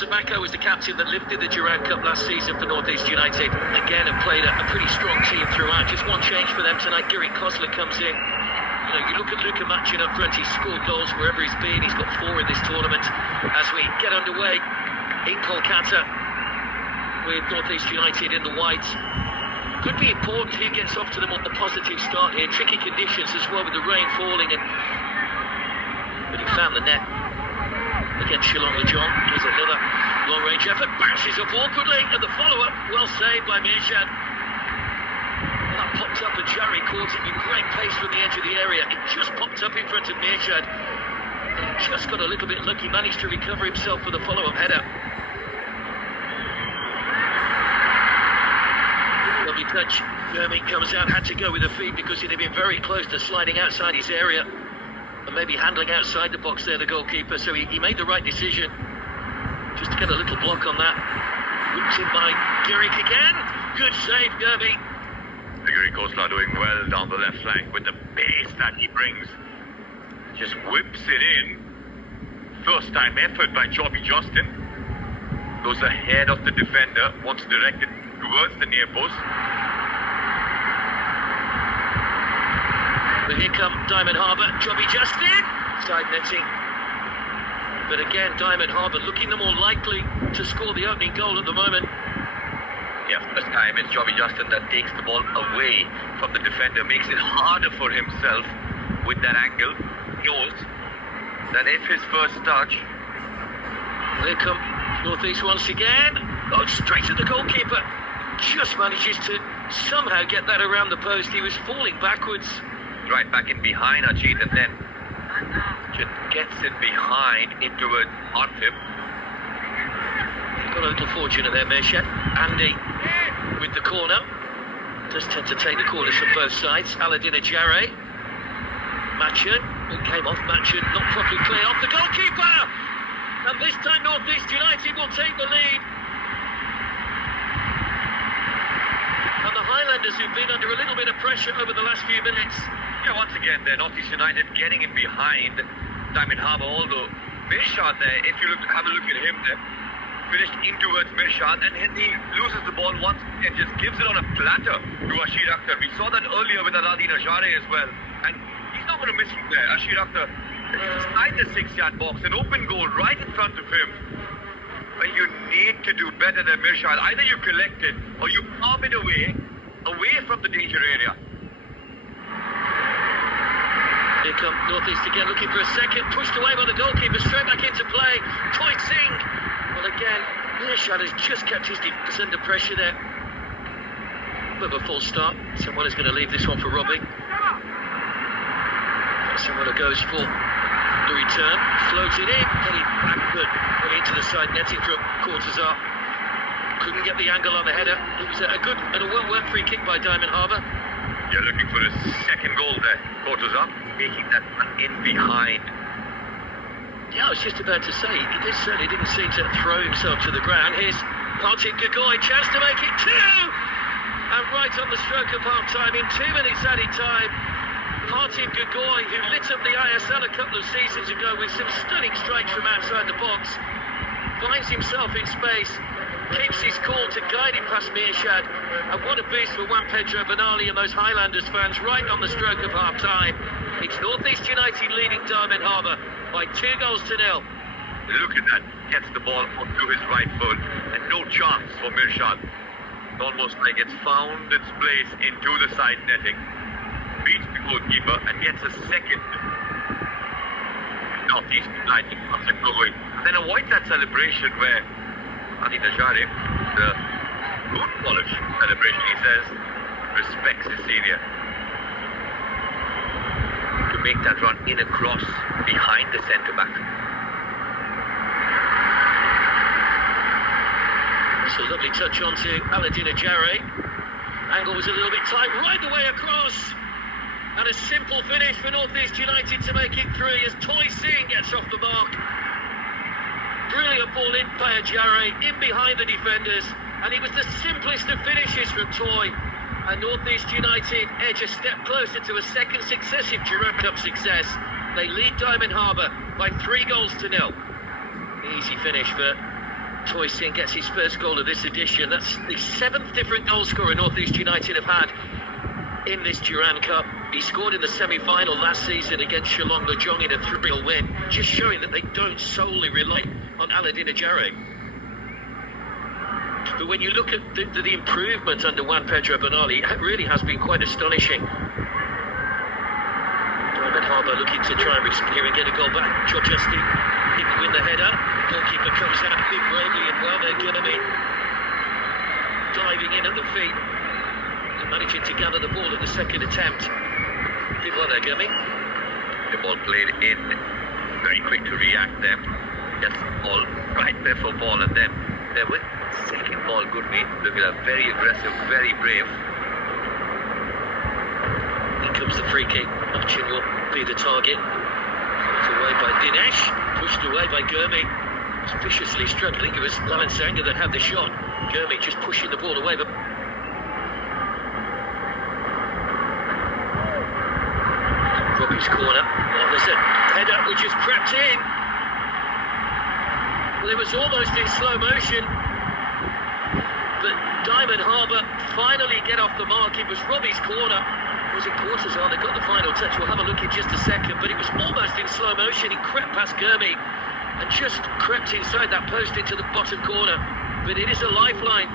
Zabako was the captain that lifted the Durand Cup last season for North East United. Again, have played a pretty strong team throughout. Just one change for them tonight. Gary Kosler comes in. You know, you look at Luka Machin up front. He's scored goals wherever he's been. He's got 4 in this tournament. As we get underway, in Kolkata with North East United in the whites. Could be important who gets off to them on the positive start here. Tricky conditions as well with the rain falling, but he found the net against Shillong John. Here's another long-range effort, bounces up awkwardly, and the follow-up, well saved by Mirshad. Well, that popped up and Jarry caught it with great pace from the edge of the area. It just popped up in front of Mirshad. He just got a little bit lucky, managed to recover himself for the follow-up header. Lovely touch. Gurmit comes out, had to go with the feet because he'd have been very close to sliding outside his area. And maybe handling outside the box there, the goalkeeper, so he made the right decision. Just to get a little block on that. Whipped in by Gurmit again. Good save, Gurmit. Gary Kosler doing well down the left flank with the pace that he brings. Just whips it in. First time effort by Jobby Justin. Goes ahead of the defender, once directed towards the near post. But here come Diamond Harbour, Jobby Justin, side netting. But again, Diamond Harbour looking the more likely to score the opening goal at the moment. Yeah, first time it's Jobby Justin that takes the ball away from the defender, makes it harder for himself with that angle. He knows that if his first touch. Here come North East once again. Oh, straight at the goalkeeper. Just manages to somehow get that around the post. He was falling backwards. Right back in behind Ajit, and then just gets it behind into an Arthib. Got a little fortunate there, Mirshad. Andy with the corner. Does tend to take the corners from both sides. Aladdin Ajare. Machin. It came off Machin, not properly clear off the goalkeeper. And this time North East United will take the lead. And the Highlanders, who've been under a little bit of pressure over the last few minutes. Yeah, once again, they're North East United getting in behind Diamond Harbour, although Mirshad there, if you have a look at him there, finished in towards Mirshad, and he loses the ball once and just gives it on a platter to Ashir Akhtar. We saw that earlier with Aladdin Ajare as well, and he's not going to miss from there. Ashir Akhtar inside the 6-yard box, an open goal right in front of him. But you need to do better than Mirshad. Either you collect it or you palm it away from the danger area. Here come North East again, looking for a second, pushed away by the goalkeeper, straight back into play. Toy Singh. Well, again, Mirshad has just kept his defence under pressure there. Bit of a false start. Someone is going to leave this one for Robbie. Someone who goes for the return, floats it in, get it back good, into the side netting from Cortazar. Couldn't get the angle on the header. It was a good and a well-worked free kick by Diamond Harbour. You're looking for his second goal there, Cortazar, making that one in behind. Yeah, I was just about to say, he certainly didn't seem to throw himself to the ground. Here's Partin Gagoi, chance to make it 2! And right on the stroke of half-time, in 2 minutes added time, Partin Gagoi, who lit up the ISL a couple of seasons ago with some stunning strikes from outside the box, finds himself in space, keeps his cool to guide him past Mirshad, and what a boost for Juan Pedro Benali and those Highlanders fans right on the stroke of half-time. It's North East United leading Diamond Harbour by 2-0. Look at that, gets the ball onto his right foot, and no chance for Mirshad. It's almost like it's found its place into the side netting. Beats the goalkeeper and gets a second. North East United going. Then avoids that celebration where Aladdin Ajare, the boot polish celebration, he says, respects his senior. To make that run in across behind the centre back. It's a lovely touch onto Aladdin Ajare. Angle was a little bit tight, right the way across. And a simple finish for North East United to make it 3 as Toy Singh gets off the mark. Brilliant ball in by Ajare, in behind the defenders, and it was the simplest of finishes from Toy. And North East United edge a step closer to a second successive Durand Cup success. They lead Diamond Harbour by 3-0. Easy finish for Toysin gets his first goal of this edition. That's the 7th different goal scorer North East United have had in this Durand Cup. He scored in the semi-final last season against Shillong Lejong in a 3-0 win, just showing that they don't solely rely on Aladin Ajare. But when you look at the improvement under Juan Pedro Bernali, it really has been quite astonishing. Diamond Harbour looking to try and risk here and get a goal back. Georgesti didn't win the header. Goalkeeper comes out big bravely and well there, Gurmi diving in at the feet and managing to gather the ball at the second attempt. Did well there, Gurmi. The ball played in, very quick to react there. Just ball right there for ball, and then there with second ball, Gurmi. Look at that, very aggressive, very brave. Here comes the free kick. Achin will be the target. Put away by Dinesh, pushed away by Gurmi. Viciously struck. I think it was Lalan Sanga that had the shot. Gurmi just pushing the ball away, but Robbie's corner. Oh, there's a header which is crept in. Well, it was almost in slow motion, but Diamond Harbour finally get off the mark. It was Robbie's corner. Was it Cortazar that got the final touch? We'll have a look in just a second, but it was almost in slow motion. He crept past Gurmi and just crept inside that post into the bottom corner. But it is a lifeline,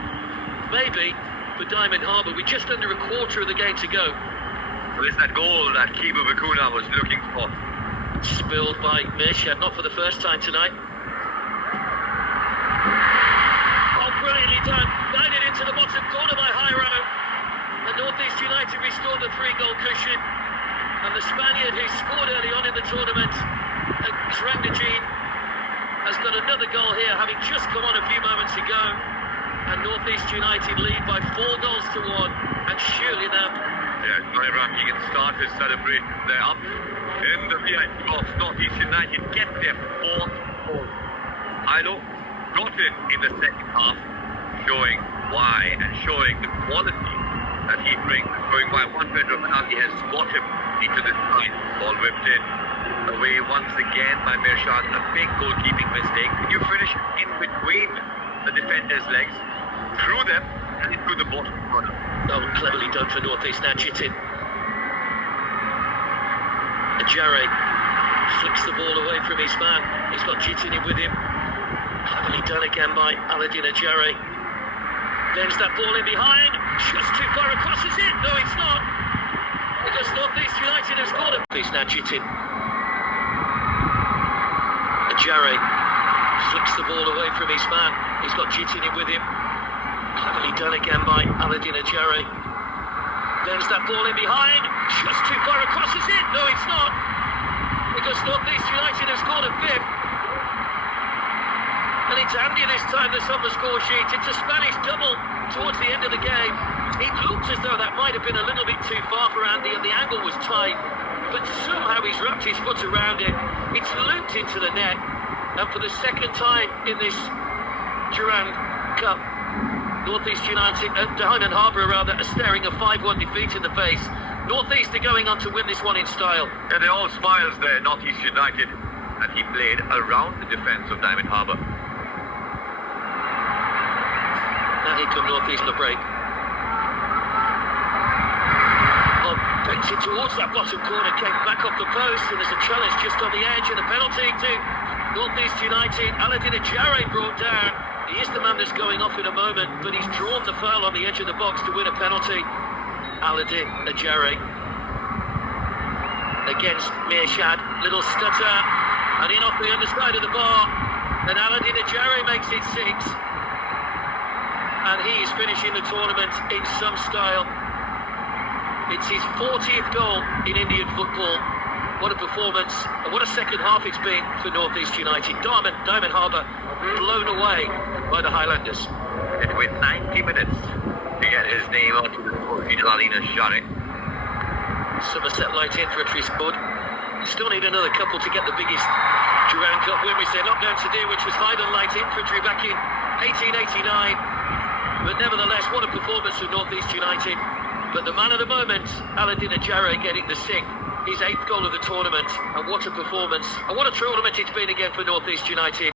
maybe, for Diamond Harbour. We're just under a quarter of the game to go. Well, it's that goal that Kibu Bakuna was looking for. Spilled by Mirshad, not for the first time tonight. Oh, brilliantly done. Guided into the bottom corner by Jairo. And North East United restored the 3-goal cushion. And the Spaniard who scored early on in the tournament, Srangajin, has got another goal here, having just come on a few moments ago. And North East United lead by 4 goals to 1. And surely now... Yeah, Jairo, he can start his celebration. They're up in the VIP box. North East United get their 4th goal. Jairo got it in the second half, showing why and showing the quality that he brings, showing why Juan Pedro Bernali has got him into this side. Ball whipped in. Away once again by Mirshad. A big goalkeeping mistake. You finish in between the defender's legs, through them, and into the bottom corner. Oh, cleverly done for North East. Now Jitin. Ajare flicks the ball away from his man. He's got Jitin in with him. Cleverly done again by Aladin Ajare. Bends that ball in behind. Just too far across, is it? No, it's not. Because North East United has scored a piece. Now Jitin. Ajare flicks the ball away from his man. He's got Jitin in with him. Cleverly done again by Aladin Ajare. Bends that ball in behind. Just too far across, is it? No, it's not. Because North East United have scored a 5th. And it's Andy this time that's on the score sheet. It's a Spanish double towards the end of the game. It looked as though that might have been a little bit too far for Andy and the angle was tight. But somehow he's wrapped his foot around it. It's looped into the net. And for the second time in this Durand Cup, North East United, Diamond Harbour rather, are staring a 5-1 defeat in the face. North East are going on to win this one in style. And they're all smiles there, North East United. And he played around the defence of Diamond Harbour. Now here come North East on the break. Oh, banks it towards that bottom corner, came back off the post, and there's a challenge just on the edge, and a penalty to North East United. Aladin Ajare brought down. He is the man that's going off in a moment, but he's drawn the foul on the edge of the box to win a penalty. Aladin Ajare against Mirshad. Little stutter, and in off the underside of the bar. And Aladin Ajare makes it 6. And he is finishing the tournament in some style. It's his 40th goal in Indian football. What a performance, and what a second half it's been for North East United. Diamond Harbour blown away by the Highlanders. It went 90 minutes to get his name onto the score sheet. Alina Shari. Somerset Light Infantry scored. Still need another couple to get the biggest Durand Cup win, which they're not going to do, which was Highland Light Infantry back in 1889. But nevertheless, what a performance for North East United. But the man of the moment, Aladin Ajare, getting the 6th, his 8th goal of the tournament. And what a performance, and what a tournament it's been again for North East United.